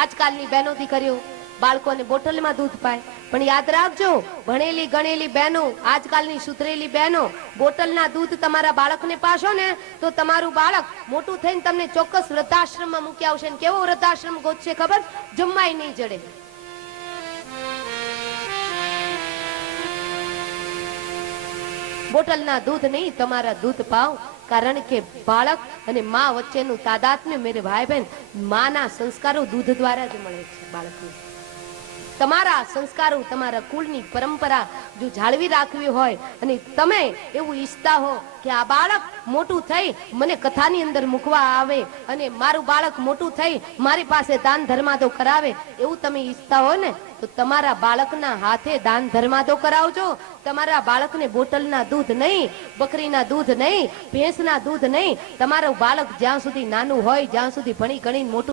આજકાલની બહેનો દીકરીઓ બાળકોને બોટલમાં દૂધ પાય, પણ યાદ રાખજો ભણેલી ગણેલી બહેનો, આજકાલની સુધરેલી બહેનો, બોટલના દૂધ તમારા બાળકને પાશો ને તો તમારું બાળક મોટું થઈને તમને ચોક્કસ વૃદ્ધાશ્રમમાં મૂકી આવશે. ને કેવો વૃદ્ધાશ્રમ ગોતશે ખબર? જમવાય નહીં જડે. બોટલના દૂધ નહીં, તમારા દૂધ પાવ. કારણ કે બાળક અને માં વચ્ચેનું તાદાત્મ્ય મેરે ભાઈ બહેન, માના સંસ્કારો દૂધ દ્વારા જ મળે છે બાળકને. તમારા સંસ્કારો, તમારા કુળની પરંપરા જો જાળવી રાખવી હોય અને તમે એવું ઈચ્છતા હો કે આ બાળક મોટું થઈ મને કથાની અંદર મૂકવા આવે અને મારું બાળક મોટું થઈ મારી પાસે દાન ધર્માદો કરાવે, એવું તમે ઈચ્છતા હો ને તો તમારા બાળકના હાથે દાન ધર્માદો કરાવજો. તમારા બાળકને બોટલના દૂધ નહીં, બકરીના દૂધ નહીં, ભેંસના દૂધ નહીં. તમારું બાળક જ્યાં સુધી નાનું હોય, જ્યાં સુધી ભણી ગણીને મોટું